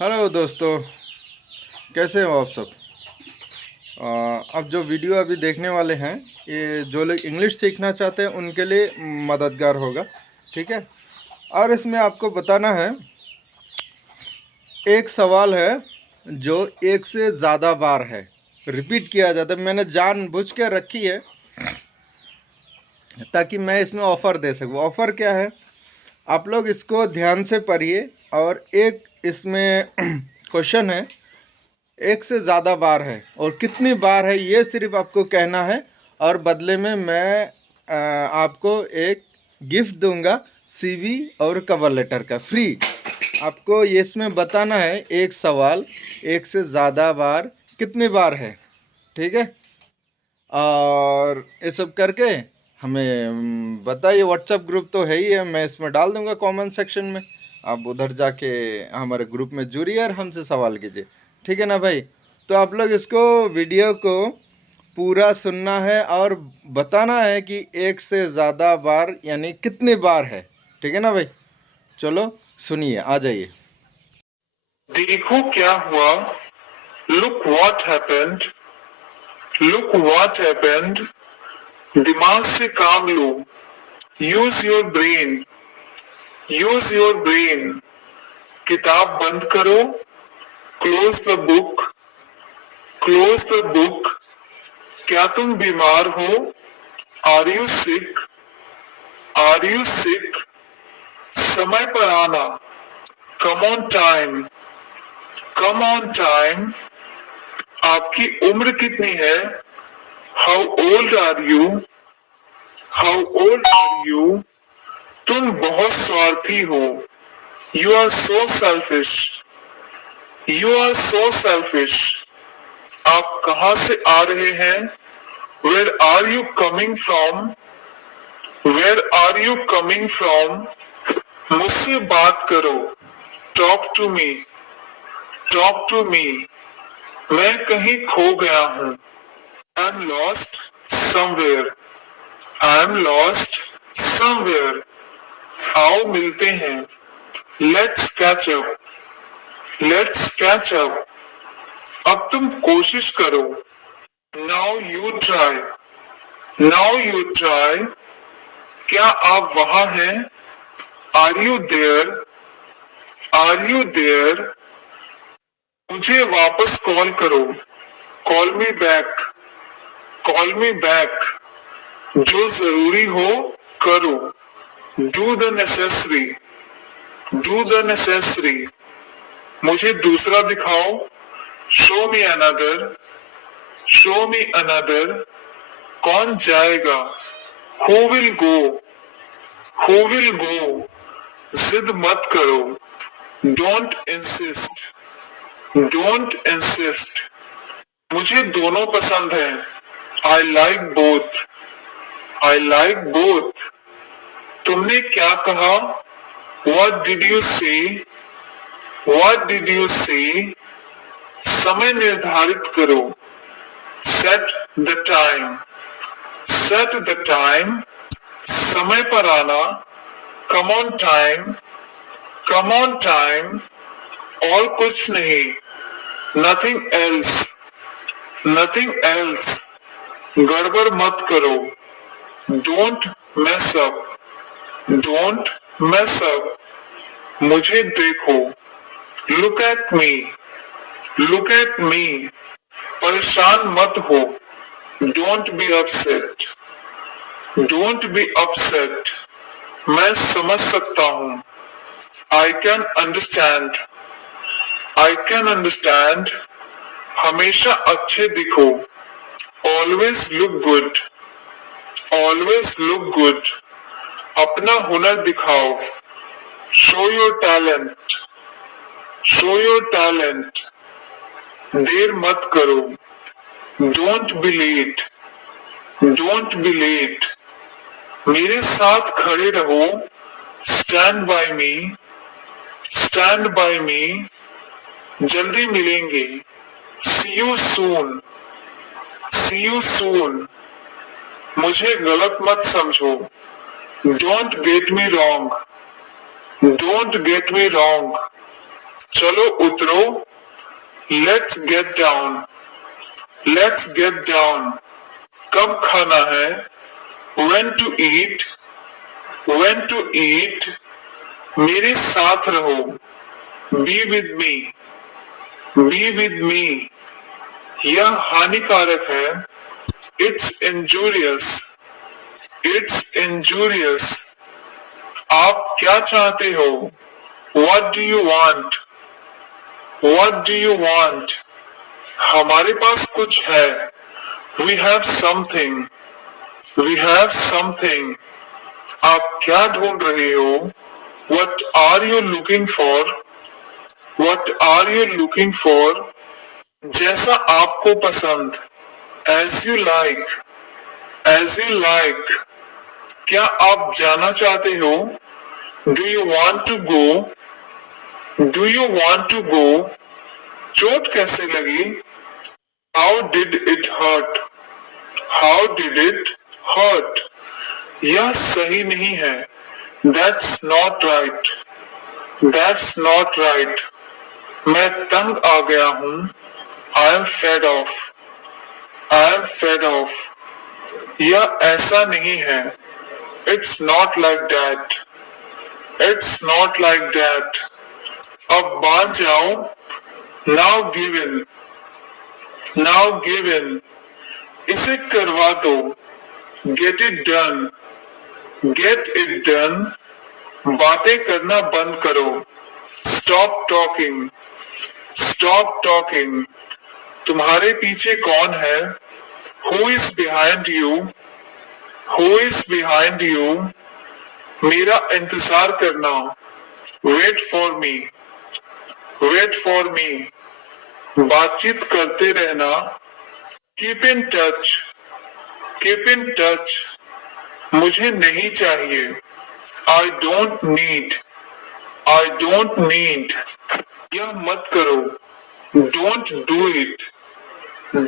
Hello दोस्तों, कैसे हो आप सब। अब जो वीडियो अभी देखने वाले हैं, ये जो लोग इंग्लिश सीखना चाहते हैं उनके लिए मददगार होगा। ठीक है। और इसमें आपको बताना है, एक सवाल है जो एक से ज़्यादा बार है रिपीट किया जाता है। मैंने जानबूझ के रखी है ताकि मैं इसमें ऑफ़र दे सकूँ। ऑफ़र क्या है, आप लोग इसको ध्यान से पढ़िए। और एक इसमें क्वेश्चन है, एक से ज़्यादा बार है और कितनी बार है ये सिर्फ आपको कहना है। और बदले में मैं आपको एक गिफ्ट दूंगा, सीवी और कवर लेटर का, फ्री। आपको ये इसमें बताना है एक सवाल एक से ज़्यादा बार कितनी बार है। ठीक है। और ये सब करके हमें बताइए। व्हाट्सएप ग्रुप तो है ही है, मैं इसमें डाल दूंगा कमेंट सेक्शन में। आप उधर जाके हमारे ग्रुप में जुड़िए और हमसे सवाल कीजिए। ठीक है ना भाई। तो आप लोग इसको वीडियो को पूरा सुनना है और बताना है कि एक से ज़्यादा बार यानी कितनी बार है। ठीक है ना भाई। चलो सुनिए, आ जाइए। देखो क्या हुआ। Look what happened. Look what happened. दिमाग से काम लो। Use your brain. Use your brain. किताब बंद करो। Close the book. Close the book. क्या तुम बीमार हो? Are you sick? Are you sick? समय पर आना। Come on time. Come on time. आपकी उम्र कितनी है? How old are you? How old are you? तुम बहुत स्वार्थी हो। You are so selfish. You are so selfish. आप कहां से आ रहे हैं? Where are you coming from? Where are you coming from? मुझसे बात करो। Talk to me. Talk to me. मैं कहीं खो गया हूं। I am lost somewhere. I am lost somewhere. आओ मिलते हैं। Let's catch up. Let's catch up. अब तुम कोशिश करो। Now you try. Now you try. क्या आप वहां हैं? Are you there? Are you there? मुझे वापस कॉल करो। Call me back. Call me back. जो जरूरी हो करो। Do the necessary. Do the necessary. मुझे दूसरा दिखाओ। Show me another. Show me another. कौन जाएगा? Who will go? Who will go? जिद मत करो। Don't insist. Don't insist. मुझे दोनों पसंद है। I like both. I like both. तुमने क्या कहा? What did you say? What did you say? समय निर्धारित करो। Set the time. Set the time. समय पर आना। Come on time. Come on time. और कुछ नहीं। Nothing else. Nothing else. गड़बड़ मत करो। Don't mess up. Don't mess up. मुझे देखो। Look at me. Look at me. परेशान मत हो। Don't be upset. Don't be upset. मैं समझ सकता हूँ। I can understand. I can understand. हमेशा अच्छे दिखो। Always look good. Always look good. अपना हुनर दिखाओ। Show your talent. Show your talent. देर मत करो। Don't be late. Don't be late. मेरे साथ खड़े रहो। Stand by me. Stand by me. जल्दी मिलेंगे। See you soon. See you soon. मुझे गलत मत समझो। Don't get me wrong. Don't get me wrong. चलो उतरो, let's get down, let's get down. कब खाना है, when to eat, when to eat। मेरे साथ रहो, be with me, be with me। यह हानिकारक है, it's injurious, it's injurious। आप क्या चाहते हो, what do you want, what do you want। हमारे पास कुछ है, we have something, we have something। आप क्या ढूंढ रहे हो, what are you looking for, what are you looking for। जैसा आपको पसंद, as you like, as you like। क्या आप जाना चाहते हो, do you want to go, do you want to go। चोट कैसे लगी, how did it hurt, how did it hurt। यह सही नहीं है, that's not right, that's not right। मैं तंग आ गया हूं, I am fed off, I am fed off। यह ऐसा नहीं है, it's not like that, it's not like that। अब मान जाओ, now give in, now give in। इसे करवा दो, get it done, get it done। बातें करना बंद करो, stop talking, stop talking। तुम्हारे पीछे कौन है, who is behind you, who is behind you। मेरा इंतजार करना, wait for me, wait for me। बातचीत करते रहना, keep in touch, keep in touch। मुझे नहीं चाहिए, I don't need, I don't need। यह मत करो, don't do it,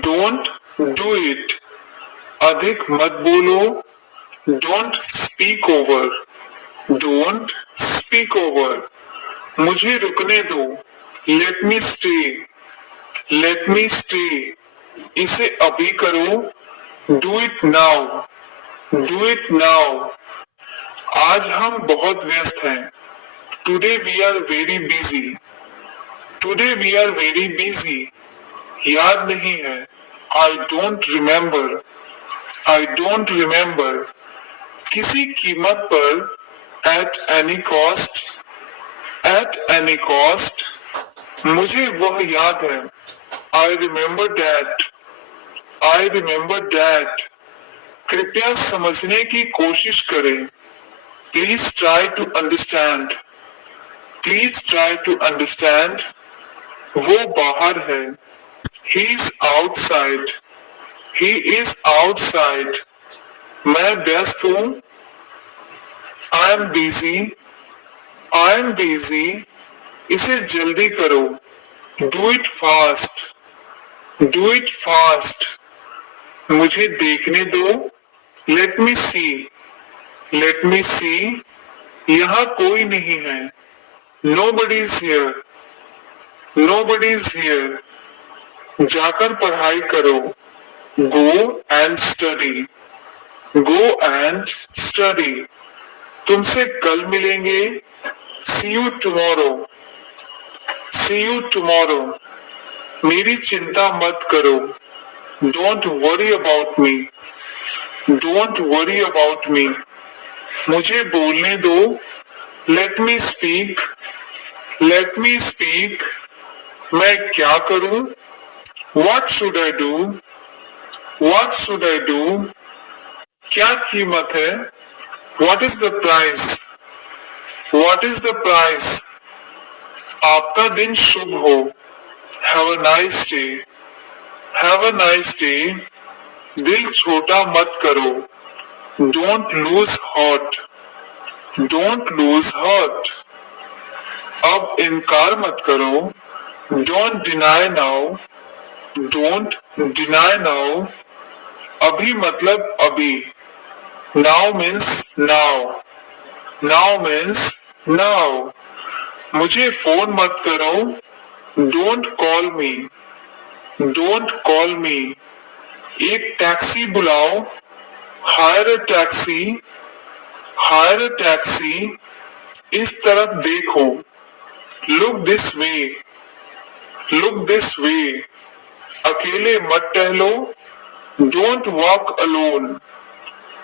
don't do it। अधिक मत बोलो, don't speak over, don't speak over। मुझे रुकने दो, let me stay, let me stay। इसे अभी करो, do it now, do it now। आज हम बहुत व्यस्त हैं, today we are very busy, today we are very busy। याद नहीं है, I don't remember, I don't remember। किसी कीमत पर, at any cost, at any cost। मुझे वह याद है, I remember that, I remember that। कृपया समझने की कोशिश करें, please try to understand, please try to understand। वो बाहर है, he is outside, he is outside। मैं व्यस्त हूं, I am busy, I am busy। इसे जल्दी करो, do it fast, do it fast। मुझे देखने दो, let me see, let me see। यहाँ कोई नहीं है, nobody is here, nobody is here। जाकर पढ़ाई करो, go and study, go and study। तुमसे कल मिलेंगे, see you tomorrow, see you tomorrow। मेरी चिंता मत करो, don't worry about me, don't worry about me। मुझे बोलने दो, let me speak, let me speak। मैं क्या करूं, what should I do, what should I do। क्या कीमत है, what is the price, what is the price। आपका दिन शुभ हो, have a nice day, have a nice day। दिल छोटा मत करो, don't lose heart, don't lose heart। अब इनकार मत करो, don't deny now, don't deny now। अभी मतलब अभी, now means now, now means now। मुझे फोन मत करो, don't call me, don't call me. एक टैक्सी बुलाओ, hire a taxi, hire a taxi. इस तरफ देखो, look this way, look this way. अकेले मत टहलो, don't walk alone,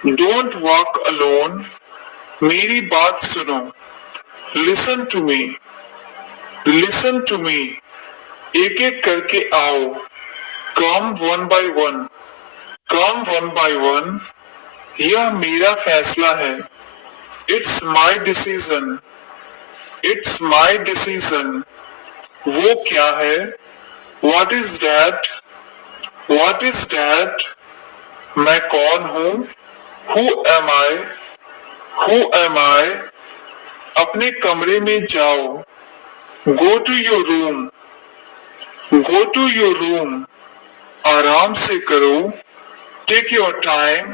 don't walk alone. मेरी बात सुनो, listen to me, listen to me. एक एक करके आओ, come one by one, come one by one. यह मेरा फैसला है, it's my decision, it's my decision. वो क्या है, what is that, what is that. मैं कौन हूं, who am I, who am I. अपने कमरे में जाओ, go to your room, go to your room. आराम से करो, take your time,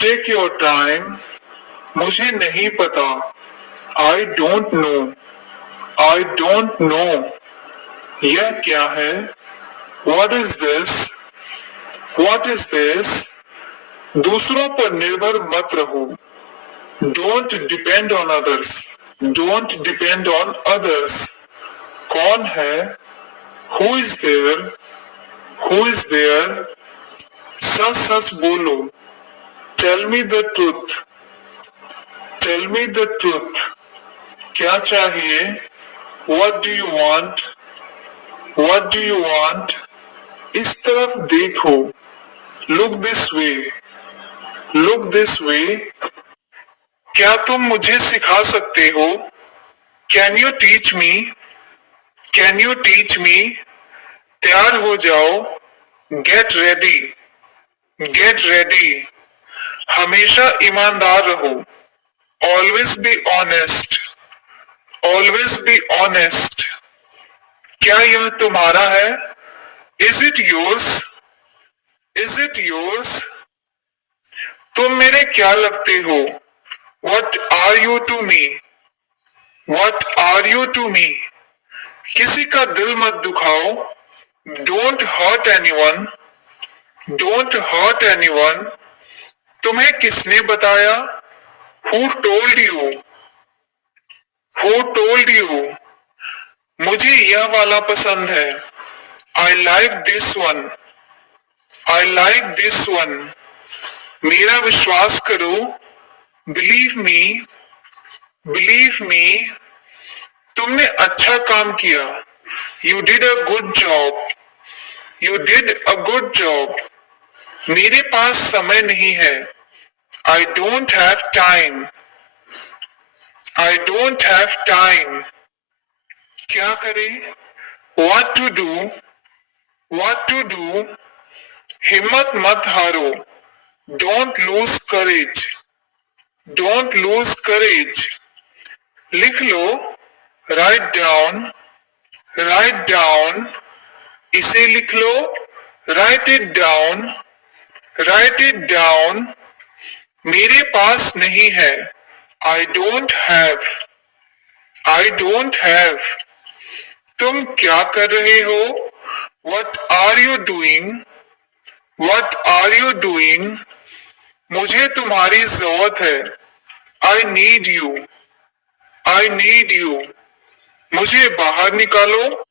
take your time. मुझे नहीं पता, I don't know, I don't know. यह क्या है, what is this, what is this. दूसरों पर निर्भर मत रहो, don't depend on others, don't depend on others. कौन है, who is there, who is there. सच सच बोलो, tell me the truth, tell me the truth. क्या चाहिए, what do you want, what do you want. इस तरफ देखो, look this way, look this way. क्या तुम मुझे सिखा सकते हो, can you teach me, can you teach me. तैयार हो जाओ, गेट रेडी, गेट रेडी। हमेशा ईमानदार रहो, always be honest, always be honest. क्या यह तुम्हारा है, is it yours, is it yours. तुम मेरे क्या लगते हो, what are you to me, what are you to me. किसी का दिल मत दुखाओ, don't hurt anyone, don't hurt anyone. तुम्हें किसने बताया, who told you, who told you. मुझे यह वाला पसंद है, I like this one, I like this one. मेरा विश्वास करो, बिलीव मी, बिलीव मी। तुमने अच्छा काम किया, you did a good job, you did a good job. मेरे पास समय नहीं है, I don't have time, I don't have time. क्या करें, what to do, what to do. हिम्मत मत हारो, don't lose courage, don't lose courage. लिख लो, राइट डाउन, राइट डाउन। इसे लिख लो, write it down, write it down. मेरे पास नहीं है, I don't have, I don't have. तुम क्या कर रहे हो, what are you doing, what are you doing. मुझे तुम्हारी जरूरत है, I need you, I need you. मुझे बाहर निकालो,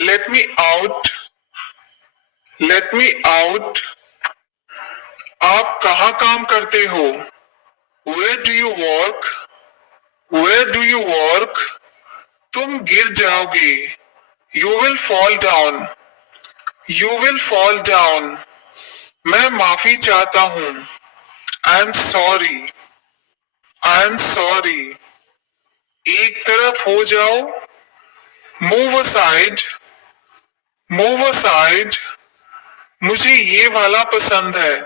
let me out, let me out. आप कहाँ काम करते हो, where do you work, where do you work. तुम गिर जाओगे, you will fall down, you will fall down. मैं माफी चाहता हूं, I am sorry, I am sorry. एक तरफ हो जाओ, मूव असाइड, मूव असाइड। मुझे ये वाला पसंद है,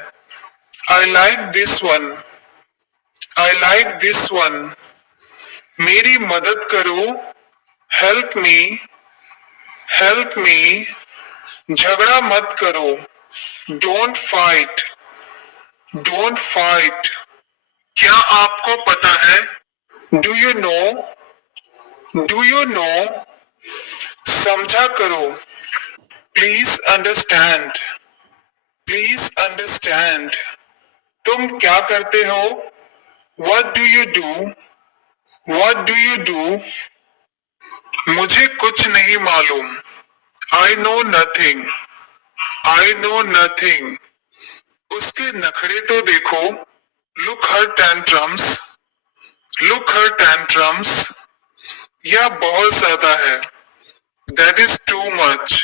I like this one, I like this one. मेरी मदद करो, हेल्प मी, हेल्प मी। झगड़ा मत करो, डोंट फाइट, डोंट फाइट। क्या आपको पता है, do you know, do you know. समझा करो। Please understand, please understand. तुम क्या करते हो? What do you do? What do you do? मुझे कुछ नहीं मालूम। I know nothing. I know nothing. उसके नखरे तो देखो। Look her tantrums. Look her tantrums. यह बहुत ज्यादा है। That is too much.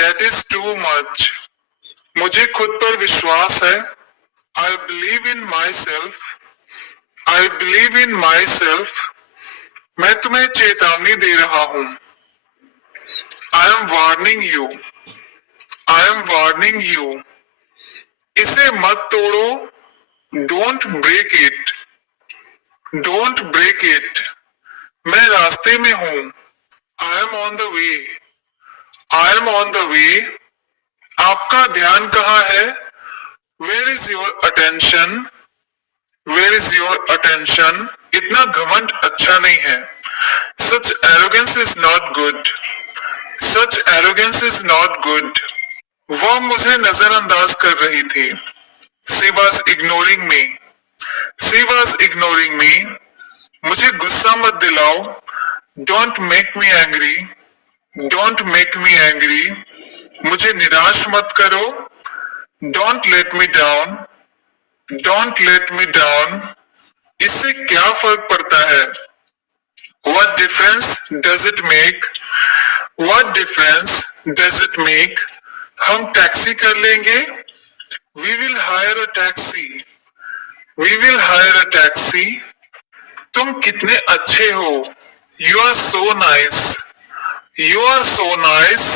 That is too much. मुझे खुद पर विश्वास है। I believe in myself. I believe in myself. मैं तुम्हें चेतावनी दे रहा हूं। I am warning you. I am warning you. इसे मत तोड़ो। Don't break it. Don't break it. मैं रास्ते में हूं। I am on the way. I am on the way. आपका ध्यान कहाँ है? Where is your attention? Where is your attention? इतना घमंड अच्छा नहीं है। Such arrogance is not good. Such arrogance is not good. वह मुझे नजरअंदाज कर रही थी। She was ignoring me. She was ignoring me. मुझे गुस्सा मत दिलाओ। Don't make me angry. Don't make me angry. मुझे निराश मत करो। Don't let me down. Don't let me down. इससे क्या फर्क पड़ता है? What difference does it make? What difference does it make? हम टैक्सी कर लेंगे। We will hire a taxi. We will hire a taxi. तुम कितने अच्छे हो। You are so nice. You are so nice.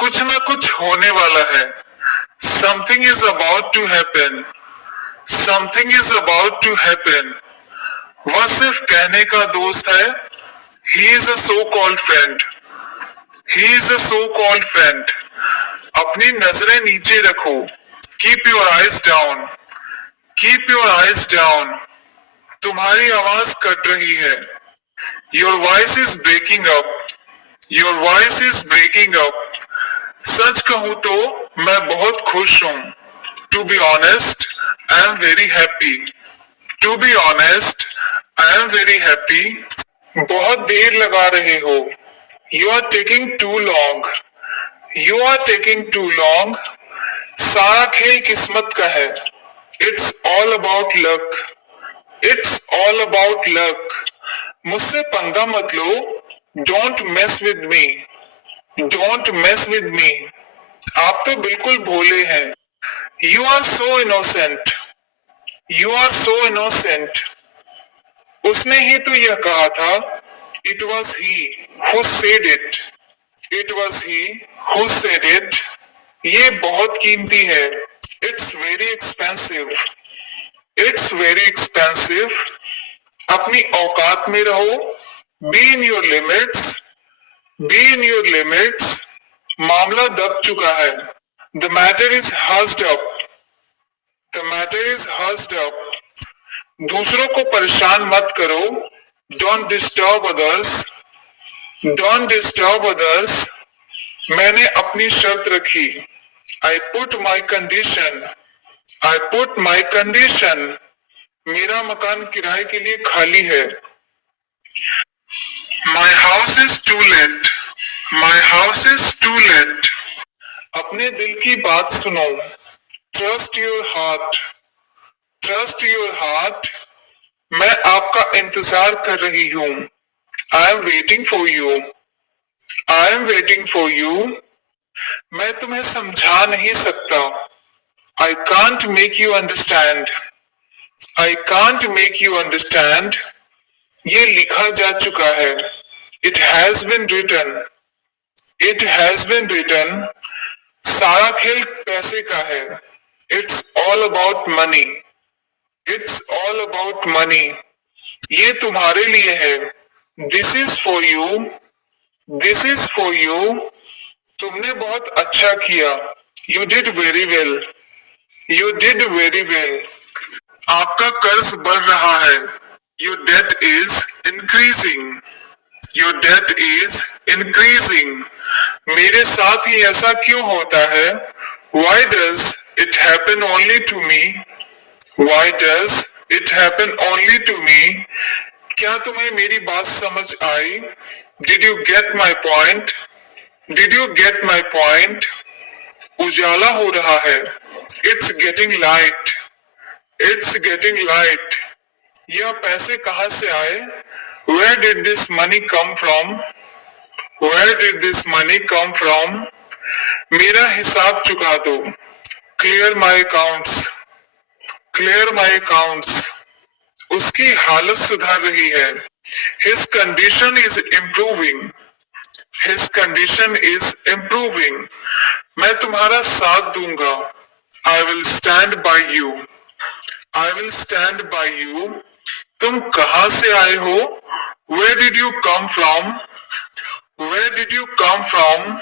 कुछ ना कुछ होने वाला है। Something is about to happen. Something is about to happen. वह सिर्फ कहने का दोस्त है। He is a so-called friend. He is a so-called friend. अपनी नजरें नीचे रखो। Keep your eyes down. Keep your eyes down. तुम्हारी आवाज कट रही है। Your voice is breaking up. Your voice is breaking up. सच कहूं तो मैं बहुत खुश हूं। To be honest, I am very happy. To be honest, I am very happy. बहुत देर लगा रहे हो। You are taking too long. You are taking too long. सारा खेल किस्मत का है। It's all about luck. It's all about luck. मुझसे पंगा मत लो। Don't mess with me. Don't mess with me. आप तो बिल्कुल भोले हैं। You are so innocent. You are so innocent. उसने ही तो यह कहा था। It was he who said it. It was he who said it. ये बहुत कीमती है। It's very expensive. It's very expensive. अपनी औकात में रहो। Be in your limits. Be in your limits. मामला दब चुका है। The matter is hushed up. The matter is hushed up. दूसरों को परेशान मत करो। Don't disturb others. Don't disturb others. मैंने अपनी शर्त रखी। I put my condition. I put my condition. मेरा मकान किराए के लिए खाली है। My house is too let. My house is too let. अपने दिल की बात सुनो। Trust your heart. Trust your heart. मैं आपका इंतजार कर रही हूँ। I am waiting for you. I am waiting for you. मैं तुम्हें समझा नहीं सकता। I can't make you understand. I can't make you understand. ये लिखा जा चुका है। It has been written. It has been written. सारा खेल पैसे का है। It's all about money. It's all about money. ये तुम्हारे लिए है। This is for you. This is for you. तुमने बहुत अच्छा किया। You did very well. You did very well. आपका कर्ज बढ़ रहा है। Your debt is increasing. Your debt is increasing. मेरे साथ ही ऐसा क्यों होता है? Why does it happen only to me? Why does it happen only to me? क्या तुम्हें मेरी बात समझ आई? Did you get my point? Did you get my point? उजाला हो रहा है. It's getting light. It's getting light. यह पैसे कहाँ से आए? Where did this money come from? Where did this money come from? मेरा हिसाब चुका दो. Clear my accounts. Clear my accounts. उसकी हालत सुधार रही है. His condition is improving. His condition is improving. मैं तुम्हारा साथ दूंगा. I will stand by you. I will stand by you. तुम कहाँ से आए हो? Where did you come from? Where did you come from?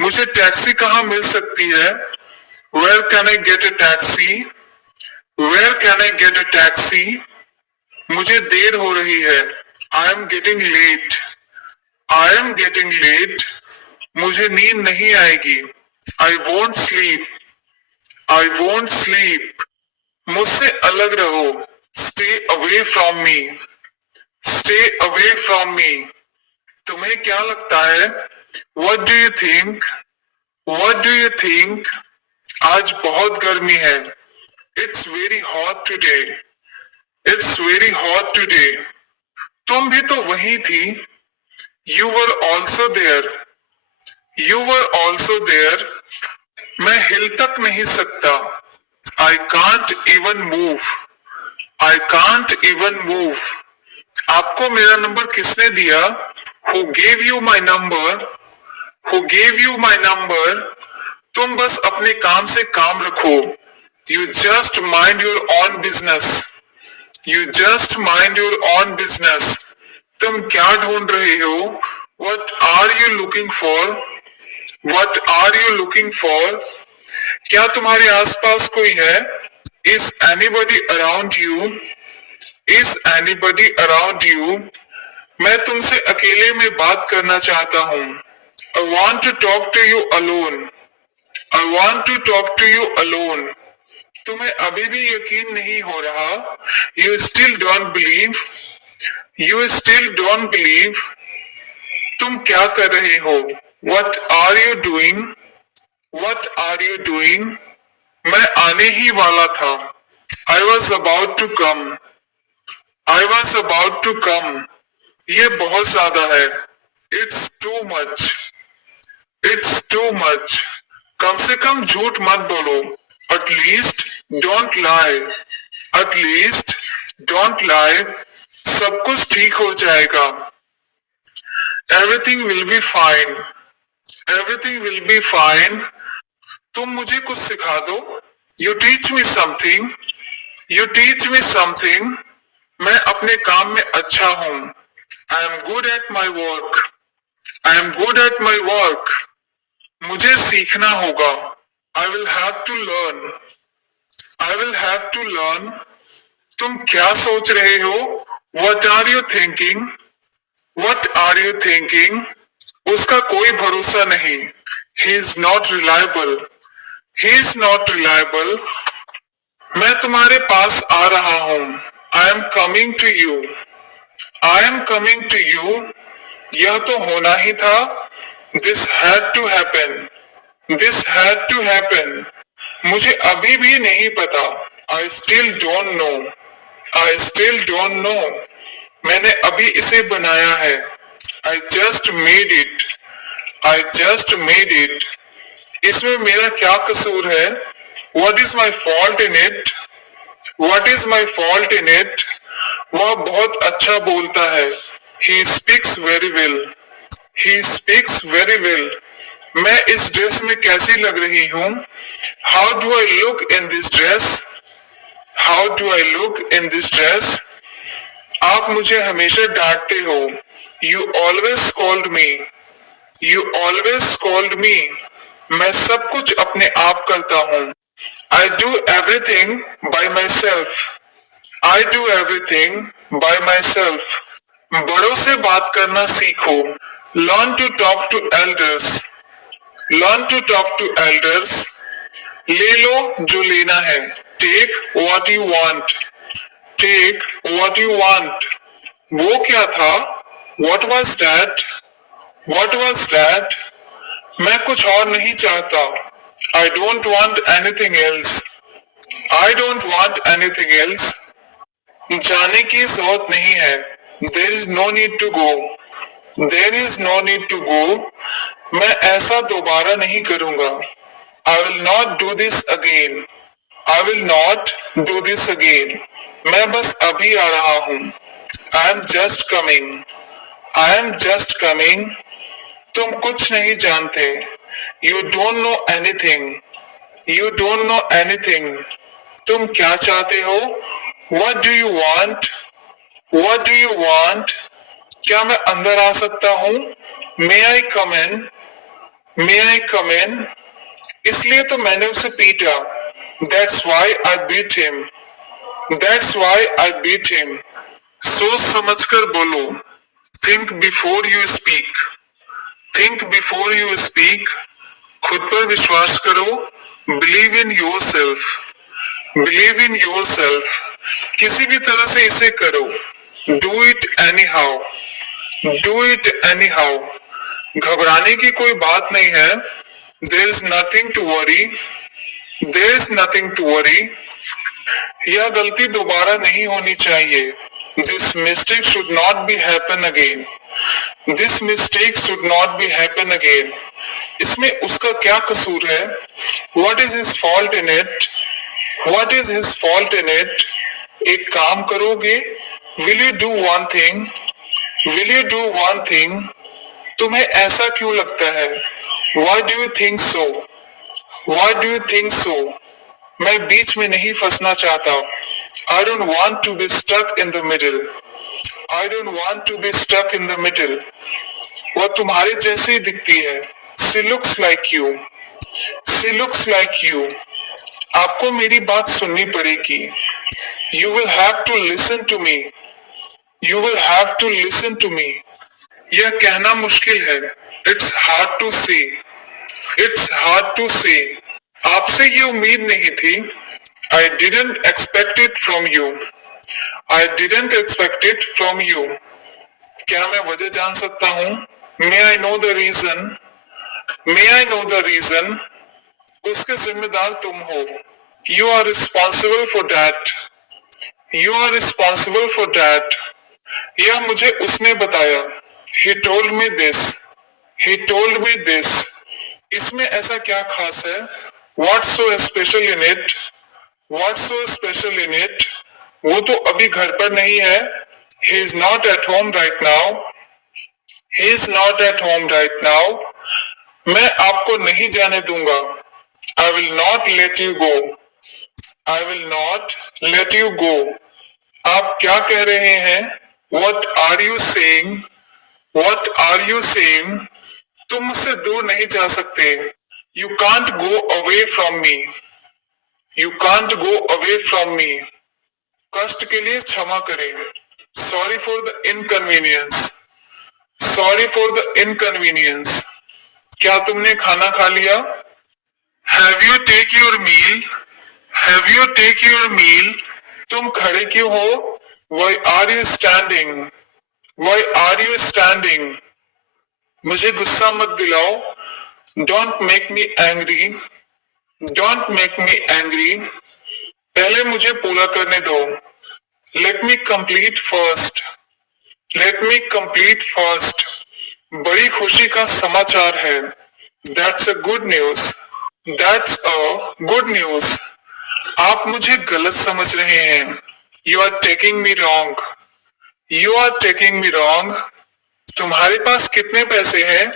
मुझे टैक्सी कहाँ मिल सकती है? Where can I get a taxi? Where can I get a taxi? मुझे देर हो रही है. I am getting late. I am getting late. मुझे नींद नहीं आएगी. I won't sleep. I won't sleep. मुझसे अलग रहो. Stay away from me. Stay away from me. तुम्हें क्या लगता है? What do you think? What do you think? आज बहुत गर्मी है. It's very hot today. It's very hot today. तुम भी तो वहीं थी. You were also there. You were also there. मैं हिल तक नहीं सकता. I can't even move. I can't even move. आपको मेरा नंबर किसने दिया? Who gave you my number? Who gave you my number? तुम बस अपने काम से काम रखो. You just mind your own business. You just mind your own business. तुम क्या ढूंढ रहे हो? What are you looking for? What are you looking for? क्या तुम्हारे आसपास कोई है? Is anybody around you? Is anybody around you? मैं तुमसे अकेले में बात करना चाहता हूँ. I want to talk to you alone. I want to talk to you alone. तुम्हें अभी भी यकीन नहीं हो रहा? You still don't believe. You still don't believe. तुम क्या कर रहे हो? What are you doing? What are you doing? मैं आने ही वाला था. I was about to come. I was about to come. ये बहुत ज्यादा है. It's too much. It's too much. कम से कम झूठ मत बोलो. At least don't lie. At least don't lie. सब कुछ ठीक हो जाएगा. Everything will be fine. Everything will be fine. तुम मुझे कुछ सिखा दो. You teach me something. You teach me something. मैं अपने काम में अच्छा हूँ. I am good at my work. I am good at my work. मुझे सीखना होगा. I will have to learn. I will have to learn. तुम क्या सोच रहे हो? What are you thinking? What are you thinking? उसका कोई भरोसा नहीं. He is not reliable. He is not reliable. मैं तुम्हारे पास आ रहा हूँ. I am coming to you. I am coming to you. यह तो होना ही था. This had to happen. This had to happen. मुझे अभी भी नहीं पता. I still don't know. I still don't know. मैंने अभी इसे बनाया है. I just made it. I just made it. इसमें मेरा क्या कसूर है? What is my fault in it? What is my fault in it? वह बहुत अच्छा बोलता है. He speaks very well. He speaks very well. मैं इस ड्रेस में कैसी लग रही हूँ? How do I look in this dress? How do I look in this dress? आप मुझे हमेशा डांटते हो. You always scold me. You always scold me. मैं सब कुछ अपने आप करता हूँ. I do everything by myself. I do everything by myself. बड़ों से बात करना सीखो. Learn to talk to elders. Learn to talk to elders. ले लो जो लेना है. Take what you want. Take what you want. वो क्या था? What was that? What was that? मैं कुछ और नहीं चाहता. I don't want anything else. I don't want anything else. जाने की जरूरत नहीं है. There is no need to go. There is no need to go. मैं ऐसा दोबारा नहीं करूंगा. I will not do this again. I will not do this again. मैं बस अभी आ रहा हूँ. I am just coming. I am just coming. तुम कुछ नहीं जानते. You don't know anything. You don't know anything. तुम क्या चाहते हो? What do you want? What do you want? क्या मैं अंदर आ सकता हूँ? May I come in? May I come in? इसलिए तो मैंने उसे पीटा. That's why I beat him. That's why I beat him. सोच समझकर बोलो. Think before you speak. Think before you speak. खुद पर विश्वास करो. Believe in yourself. Believe in yourself. किसी भी तरह से इसे करो. Do it anyhow. Do it anyhow. घबराने की कोई बात नहीं है. There is nothing to worry. There is nothing to worry. यह गलती दोबारा नहीं होनी चाहिए. This mistake should not be happen again. This mistake should not be happen again. इसमें उसका क्या कसूर है? What is his fault in it? What is his fault in it? एक काम करोगे? Will you do one thing? Will you do one thing? तुम्हें ऐसा क्यों लगता है? Why do you think so? Why do you think so? मैं बीच में नहीं फंसना चाहता. I don't want to be stuck in the middle. I don't want to be stuck in the middle. वह तुम्हारे जैसी दिखती है. She looks like you. She looks like you. आपको मेरी बात सुननी पड़ेगी. You will have to listen to me. You will have to listen to me. यह कहना मुश्किल है. It's hard to say. It's hard to say. आपसे ये उम्मीद नहीं थी. I didn't expect it from you. I didn't expect it from you. क्या मैं वजह जान सकता हूँ? May I know the reason? May I know the reason? उसके जिम्मेदार तुम हो. You are responsible for that. You are responsible for that. यह मुझे उसने बताया. He told me this. He told me this. इसमें ऐसा क्या खास है? What's so special in it? What's so special in it? वो तो अभी घर पर नहीं है. He is not at home right now. He is not at home right now. मैं आपको नहीं जाने दूंगा. I will not let you go. I will not let you go. आप क्या कह रहे हैं? What are you saying? What are you saying? तुम मुझसे दूर नहीं जा सकते. You can't go away from me. You can't go away from me. कष्ट के लिए क्षमा करें. Sorry for the inconvenience. Sorry for the inconvenience. क्या तुमने खाना खा लिया? Have you take your meal? Have you take your meal? तुम खड़े क्यों हो? Why are you standing? Why are you standing? मुझे गुस्सा मत दिलाओ. Don't make me angry. Don't make me angry. पहले मुझे पूरा करने दो. Let me complete first. Let me complete first. बड़ी खुशी का समाचार है. That's a good news. That's a good news. आप मुझे गलत समझ रहे हैं. You are taking me wrong. You are taking me wrong. तुम्हारे पास कितने पैसे हैं?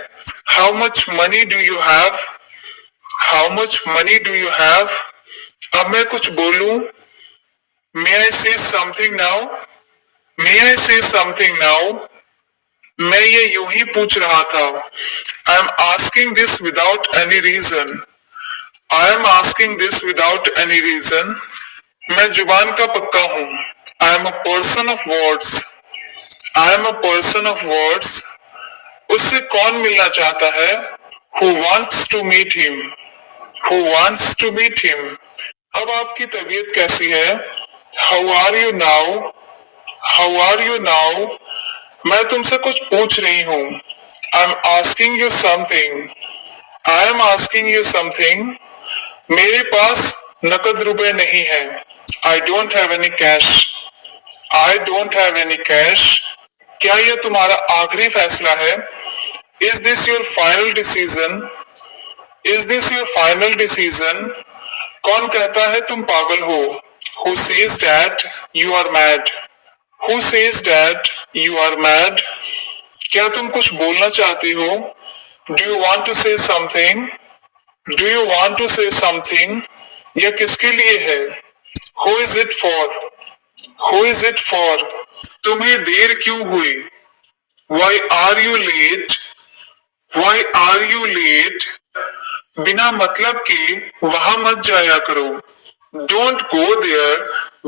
How much money do you have? How much money do you have? अब मैं कुछ बोलूं? May I say something now? May I say something now? मैं ये यूं ही पूछ रहा था. I am asking this without any reason. I am asking this without any reason. मैं जुबान का पक्का हूँ. I am a person of words. I am a person of words. उससे कौन मिलना चाहता है? Who wants to meet him? Who wants to meet him? अब आपकी तबीयत कैसी है? How are you now? How are you now? मैं तुमसे कुछ पूछ रही हूँ. I'm asking you something. I am asking you something. मेरे पास नकद रुपए नहीं है. I don't have any cash. I don't have any cash. क्या यह तुम्हारा आखिरी फैसला है? Is this your final decision? Is this your final decision? कौन कहता है तुम पागल हो? Who says that you are mad? Who says that you are mad? क्या तुम कुछ बोलना चाहती हो? Do you want to say something? Do you want to say something? यह किसके लिए है? Who is it for? Who is it for? तुम्हें देर क्यों हुई? Why are you late? Why are you late? बिना मतलब के वहां मत जाया करो. Don't go there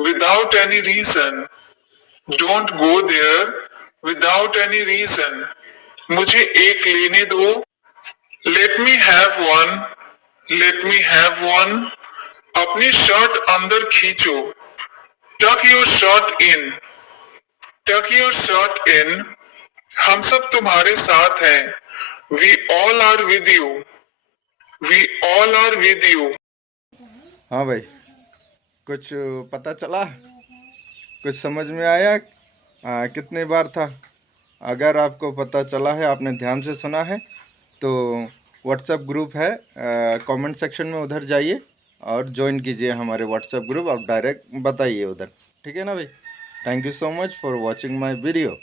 without any reason. Don't go there without any reason. मुझे एक लेने दो. Let me have one. Let me have one. अपनी शर्ट अंदर खींचो. Tuck your shirt in. Tuck your shirt in. हम सब तुम्हारे साथ हैं. We all are with you. We all are with you. हाँ भाई, कुछ पता चला? कुछ समझ में आया? कितनी बार था? अगर आपको पता चला है, आपने ध्यान से सुना है, तो व्हाट्सएप ग्रुप है, कमेंट सेक्शन में उधर जाइए और ज्वाइन कीजिए हमारे व्हाट्सएप ग्रुप. आप डायरेक्ट बताइए उधर. ठीक है ना भाई? Thank you so much for watching my video.